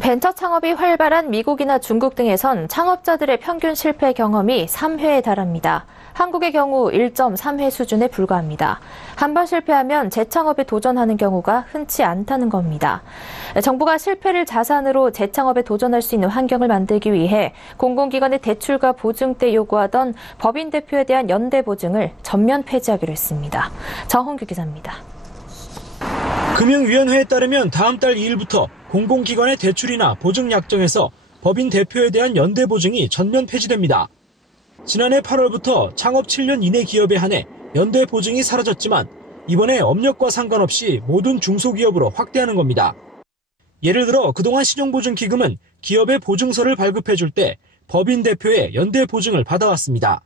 벤처 창업이 활발한 미국이나 중국 등에선 창업자들의 평균 실패 경험이 3회에 달합니다. 한국의 경우 1.3회 수준에 불과합니다. 한 번 실패하면 재창업에 도전하는 경우가 흔치 않다는 겁니다. 정부가 실패를 자산으로 재창업에 도전할 수 있는 환경을 만들기 위해 공공기관의 대출과 보증 때 요구하던 법인 대표에 대한 연대 보증을 전면 폐지하기로 했습니다. 정홍규 기자입니다. 금융위원회에 따르면 다음 달 2일부터 공공기관의 대출이나 보증 약정에서 법인 대표에 대한 연대 보증이 전면 폐지됩니다. 지난해 8월부터 창업 7년 이내 기업에 한해 연대 보증이 사라졌지만 이번에 업력과 상관없이 모든 중소기업으로 확대하는 겁니다. 예를 들어 그동안 신용보증기금은 기업의 보증서를 발급해줄 때 법인 대표의 연대 보증을 받아왔습니다.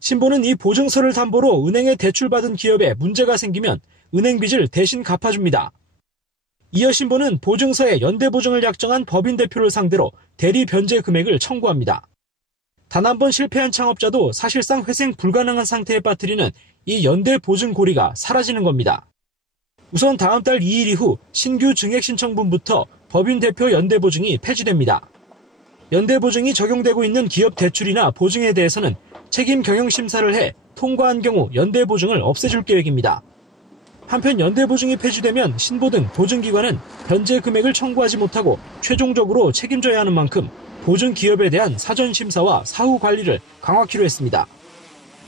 신보는 이 보증서를 담보로 은행에 대출받은 기업에 문제가 생기면 은행 빚을 대신 갚아줍니다. 이어 신보는 보증서에 연대 보증을 약정한 법인 대표를 상대로 대리 변제 금액을 청구합니다. 단 한 번 실패한 창업자도 사실상 회생 불가능한 상태에 빠뜨리는 이 연대 보증 고리가 사라지는 겁니다. 우선 다음 달 2일 이후 신규 증액 신청분부터 법인 대표 연대 보증이 폐지됩니다. 연대 보증이 적용되고 있는 기업 대출이나 보증에 대해서는 책임 경영 심사를 해 통과한 경우 연대 보증을 없애줄 계획입니다. 한편 연대 보증이 폐지되면 신보 등 보증기관은 변제 금액을 청구하지 못하고 최종적으로 책임져야 하는 만큼 보증 기업에 대한 사전 심사와 사후 관리를 강화키로 했습니다.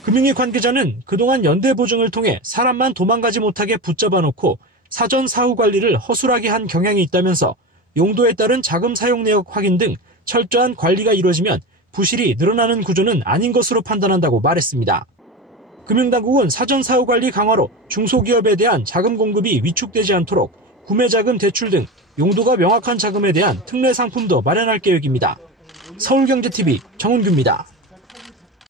금융위 관계자는 그동안 연대 보증을 통해 사람만 도망가지 못하게 붙잡아 놓고 사전 사후 관리를 허술하게 한 경향이 있다면서 용도에 따른 자금 사용 내역 확인 등 철저한 관리가 이루어지면 부실이 늘어나는 구조는 아닌 것으로 판단한다고 말했습니다. 금융당국은 사전 사후 관리 강화로 중소기업에 대한 자금 공급이 위축되지 않도록 구매자금 대출 등 용도가 명확한 자금에 대한 특례 상품도 마련할 계획입니다. 서울경제TV 정은규입니다.